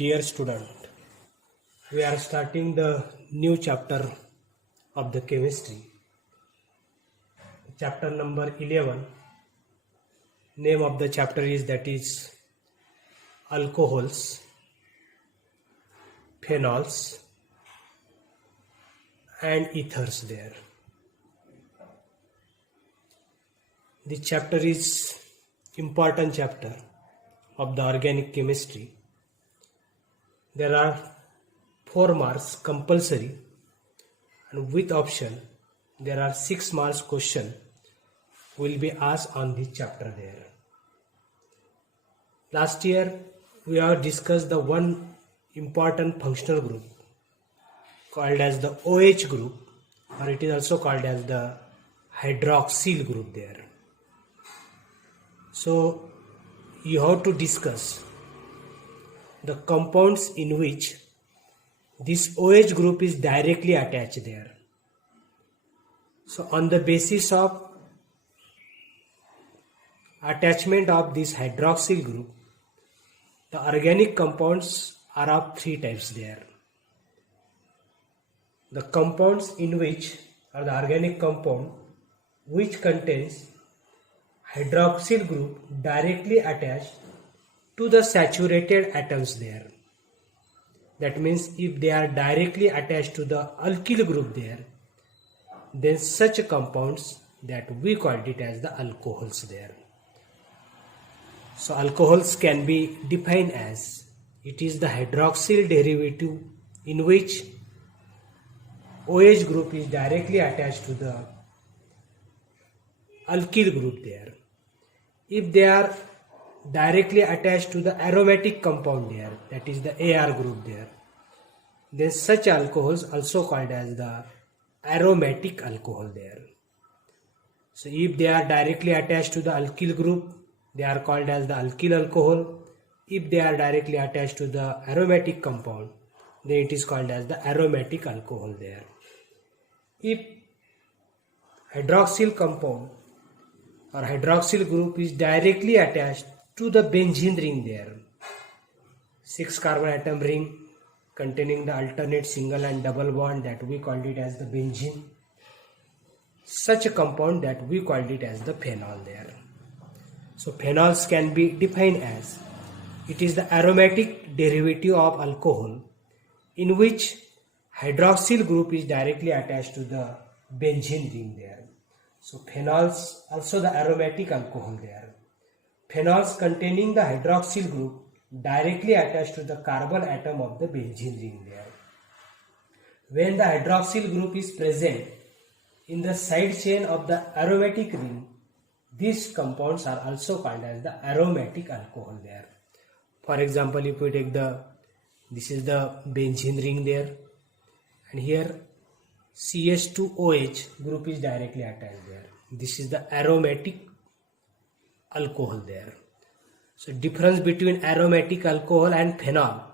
Dear student, we are starting the new chapter of the chemistry. Chapter number 11. Name of the chapter is alcohols, phenols and ethers there. This chapter is important chapter of the organic chemistry. There are 4 marks compulsory, and with option there are 6 marks question will be asked on this chapter there. Last year we have discussed the one important functional group called as the OH group, or it is also called as the hydroxyl group there. So you have to discuss the compounds in which this OH group is directly attached there. So on the basis of attachment of this hydroxyl group, the organic compounds are of 3 types there. The compounds in which, or the organic compound which contains hydroxyl group directly attached to the saturated atoms there. That means if they are directly attached to the alkyl group there, then such compounds that we called it as the alcohols there. So alcohols can be defined as it is the hydroxyl derivative in which OH group is directly attached to the alkyl group there. If they are directly attached to the aromatic compound there, that is the AR group there, then such alcohols also called as the aromatic alcohol there. So if they are directly attached to the alkyl group, they are called as the alkyl alcohol. If they are directly attached to the aromatic compound, then it is called as the aromatic alcohol there. If hydroxyl compound or hydroxyl group is directly attached to the benzene ring there, 6 carbon atom ring containing the alternate single and double bond, that we called it as the benzene. Such a compound that we called it as the phenol there. So phenols can be defined as it is the aromatic derivative of alcohol in which hydroxyl group is directly attached to the benzene ring there. So phenols also the aromatic alcohol there. Phenols containing the hydroxyl group directly attached to the carbon atom of the benzene ring there. When the hydroxyl group is present in the side chain of the aromatic ring, these compounds are also called as the aromatic alcohol there. For example, if we take this is the benzene ring there, and here CH2OH group is directly attached there. This is the aromatic alcohol there. So difference between aromatic alcohol and phenol.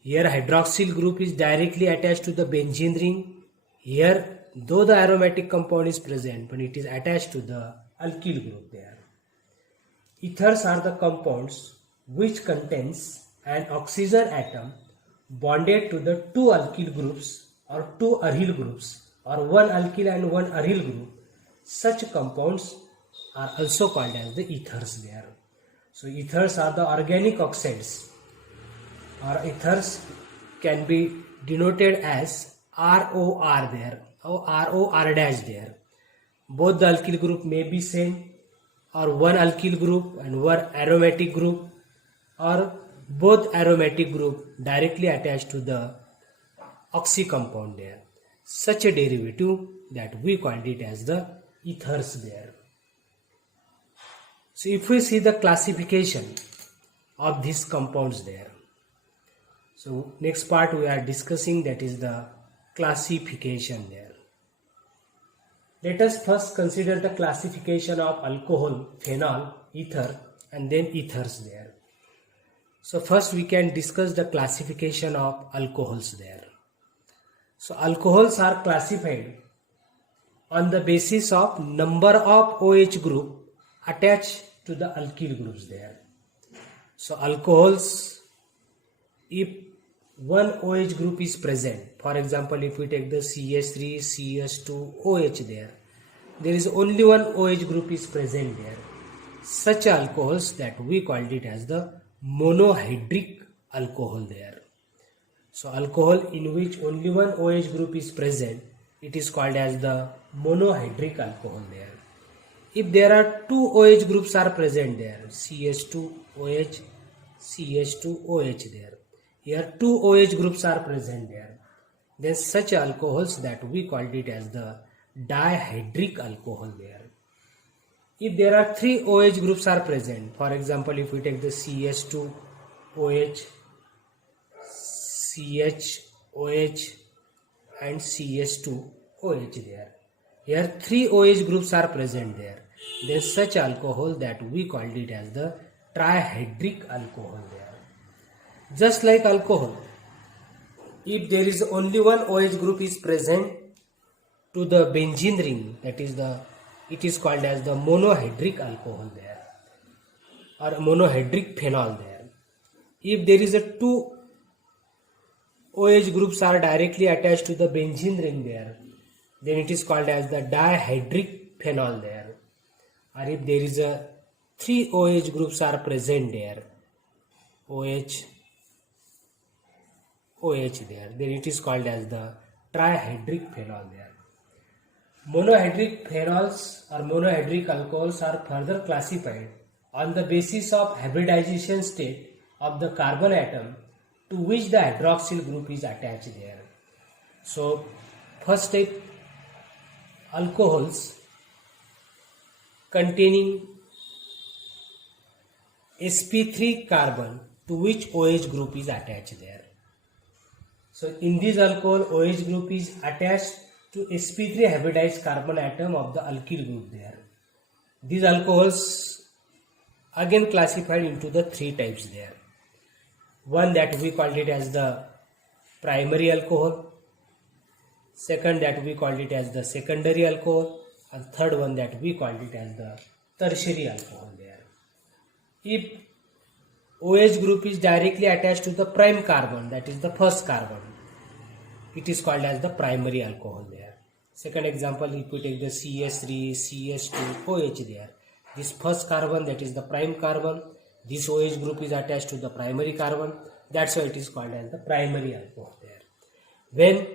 Here hydroxyl group is directly attached to the benzene ring. Here though the aromatic compound is present, but it is attached to the alkyl group there. Ethers are the compounds which contains an oxygen atom bonded to the 2 alkyl groups or 2 aryl groups, or 1 alkyl and 1 aryl group. Such compounds are also called as the ethers there. So ethers are the organic oxides, or ethers can be denoted as ROR there, or ROR dash there. Both the alkyl group may be same, or 1 alkyl group and 1 aromatic group, or both aromatic group directly attached to the oxy compound there. Such a derivative that we called it as the ethers there. So if we see the classification of these compounds there, so next part we are discussing, that is the classification there. Let us first consider the classification of alcohol, phenol, ether, and then ethers there. So first we can discuss the classification of alcohols there. So alcohols are classified on the basis of number of OH group attached to the alkyl groups there. So alcohols if one OH group is present, for example, if we take the CH3, CH2, OH there is only one OH group is present there. Such alcohols that we called it as the monohydric alcohol there. So alcohol in which only one OH group is present, it is called as the monohydric alcohol there. If there are two OH groups are present there, CH2OH, CH2OH there. Here two OH groups are present there. Then such alcohols that we called it as the dihydric alcohol there. If there are three OH groups are present, for example, if we take the CH2OH, CHOH and CH2OH there. Here three OH groups are present there. Then such alcohol that we called it as the trihydric alcohol there. Just like alcohol, if there is only one OH group is present to the benzene ring, that is it is called as the monohydric alcohol there, or monohydric phenol there. If there is a two OH groups are directly attached to the benzene ring there, then it is called as the dihydric phenol there. Or if there is a three OH groups are present there, OH there, then it is called as the trihydric phenol there. Monohydric phenols or monohydric alcohols are further classified on the basis of hybridization state of the carbon atom to which the hydroxyl group is attached there. So first type alcohols containing sp3 carbon to which OH group is attached there. So in this alcohol, OH group is attached to sp3 hybridized carbon atom of the alkyl group there. These alcohols again classified into the three types there. One that we called it as the primary alcohol, second that we called it as the secondary alcohol, and third one that we called it as the tertiary alcohol there. If OH group is directly attached to the prime carbon, that is the first carbon, it is called as the primary alcohol there. Second example, if we take the CH3, CH2, OH there, this first carbon, that is the prime carbon, this OH group is attached to the primary carbon, that's why it is called as the primary alcohol there. When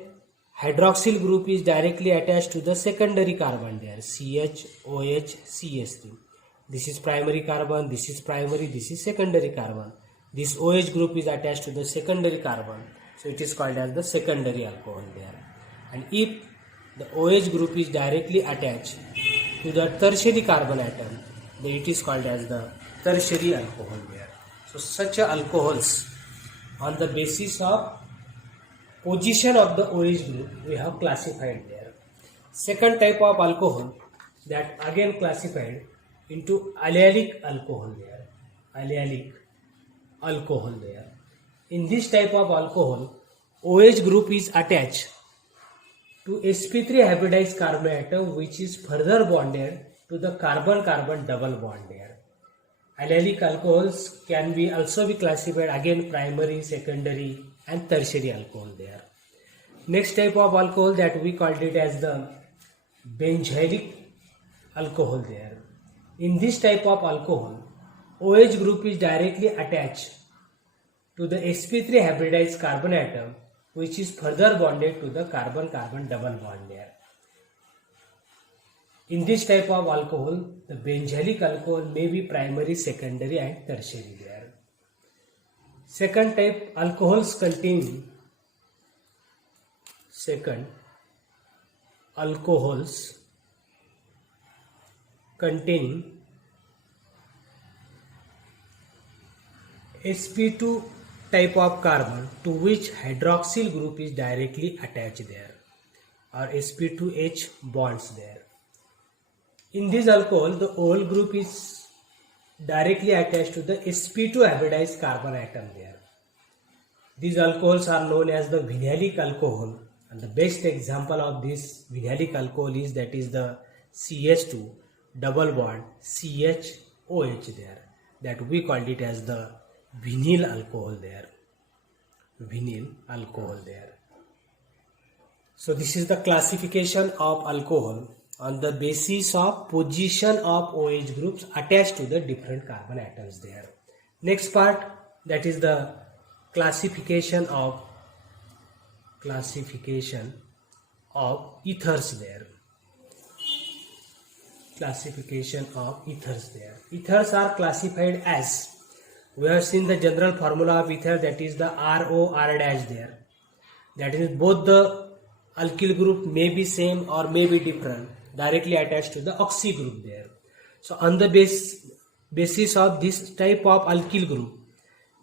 hydroxyl group is directly attached to the secondary carbon there, CHOH, CH3, this is primary carbon, this is primary, this is secondary carbon, this OH group is attached to the secondary carbon, so it is called as the secondary alcohol there. And if the OH group is directly attached to the tertiary carbon atom, then it is called as the tertiary alcohol there. So such alcohols on the basis of position of the OH group we have classified there. Second type of alcohol that again classified into allylic alcohol there. Allylic alcohol there. In this type of alcohol, OH group is attached to sp3 hybridized carbon atom which is further bonded to the carbon-carbon double bond there. Allylic alcohols can be also be classified again primary, secondary and tertiary alcohol there. Next type of alcohol that we called it as the benzylic alcohol there. In this type of alcohol, OH group is directly attached to the sp3 hybridized carbon atom which is further bonded to the carbon-carbon double bond there. In this type of alcohol, the benzylic alcohol may be primary, secondary and tertiary there. Second type alcohols containing sp2 type of carbon to which hydroxyl group is directly attached there, or sp2h bonds there. In this alcohol, the OH group is directly attached to the sp2 hybridized carbon atom there. These alcohols are known as the vinylic alcohol, and the best example of this vinylic alcohol is that is the CH2 double bond CHOH there, that we called it as the vinyl alcohol there. vinyl alcohol there. So this is the classification of alcohol on the basis of position of OH groups attached to the different carbon atoms there. Next part, that is the classification of ethers there. Classification of ethers there. Ethers are classified as, we have seen the general formula of ether, that is the RO R dash there. That is, both the alkyl group may be same or may be different, directly attached to the oxy group there. So on the basis of this type of alkyl group,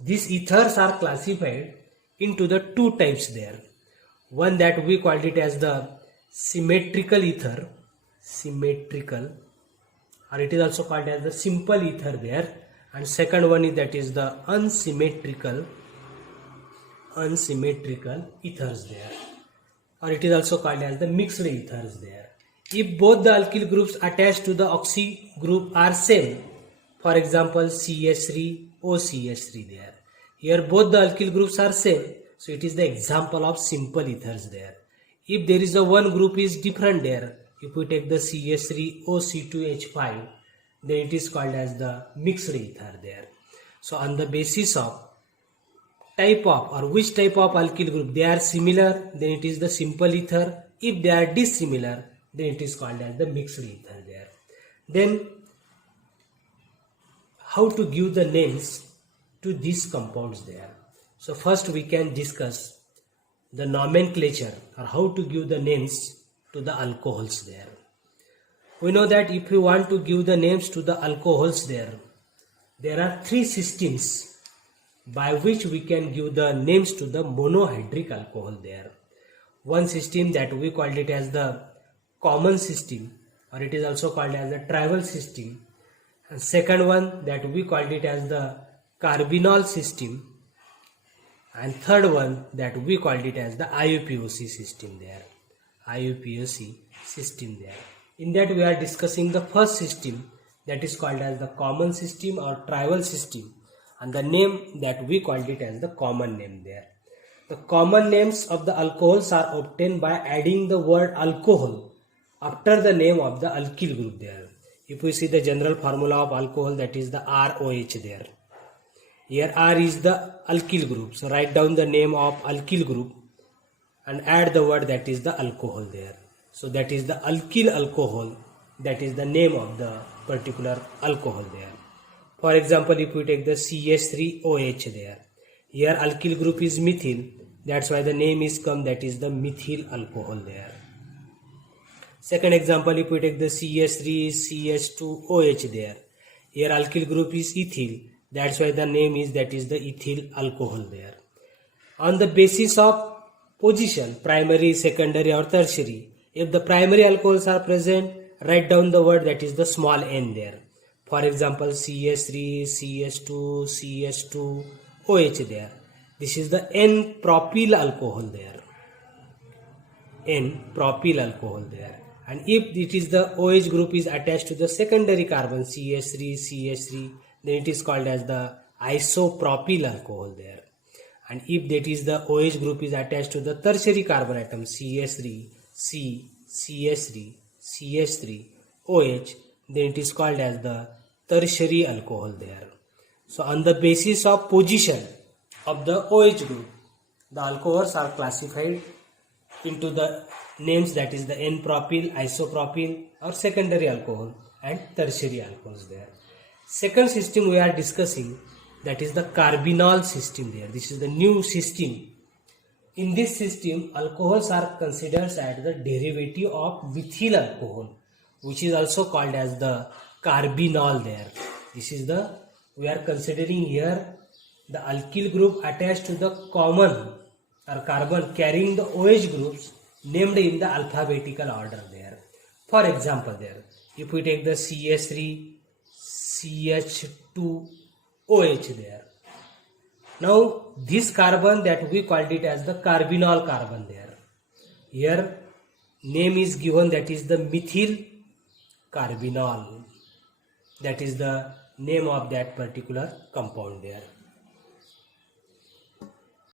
these ethers are classified into the two types there. One that we called it as the symmetrical ether, or it is also called as the simple ether there, and second one is that is the unsymmetrical ethers there, or it is also called as the mixed ethers there. If both the alkyl groups attached to the oxy group are same, for example CH3 OCH3 there, here both the alkyl groups are same, so it is the example of simple ethers there. If there is a one group is different there, if we take the CH3 OC2H5, then it is called as the mixed ether there. So on the basis of type of or which type of alkyl group they are similar, then it is the simple ether. If they are dissimilar, then it is called as the mixed ether there. Then how to give the names to these compounds there. So first we can discuss the nomenclature, or how to give the names to the alcohols there. We know that if we want to give the names to the alcohols there are three systems by which we can give the names to the monohydric alcohol there. One system that we called it as the common system, or it is also called as the trivial system, and second one that we called it as the carbinol system, and third one that we called it as the IUPAC system there. In that we are discussing the first system, that is called as the common system or trivial system, and the name that we called it as the common name there. The common names of the alcohols are obtained by adding the word alcohol after the name of the alkyl group there. If we see the general formula of alcohol, that is the ROH there. Here R is the alkyl group, so write down the name of alkyl group and add the word that is the alcohol there. So that is the alkyl alcohol, that is the name of the particular alcohol there. For example, if we take the CH3OH there, here alkyl group is methyl, that's why the name is come, that is the methyl alcohol there. Second example, if we take the CH3CH2OH there, here alkyl group is ethyl, that's why the name is, that is the ethyl alcohol there. On the basis of position, primary, secondary or tertiary, if the primary alcohols are present, write down the word that is the small n there. For example, CH3, CH2, CH2, OH there. This is the N-propyl alcohol there. N-propyl alcohol there. And if it is the OH group is attached to the secondary carbon CH3, then it is called as the isopropyl alcohol there. And if that is the OH group is attached to the tertiary carbon atom CH3, CH3, OH, then it is called as the tertiary alcohol there. So on the basis of position of the OH group, the alcohols are classified into the names, that is the N-propyl, isopropyl or secondary alcohol and tertiary alcohols there. Second system we are discussing, that is the carbinol system there. This is the new system. In this system, alcohols are considered as the derivative of methyl alcohol, which is also called as the carbinol there. This is the, we are considering here the alkyl group attached to the common or carbon carrying the OH groups named in the alphabetical order there. For example there, if we take the CH3, CH2OH there. Now this carbon that we called it as the carbinol carbon there. Here name is given, that is the methyl carbinol. That is the name of that particular compound there.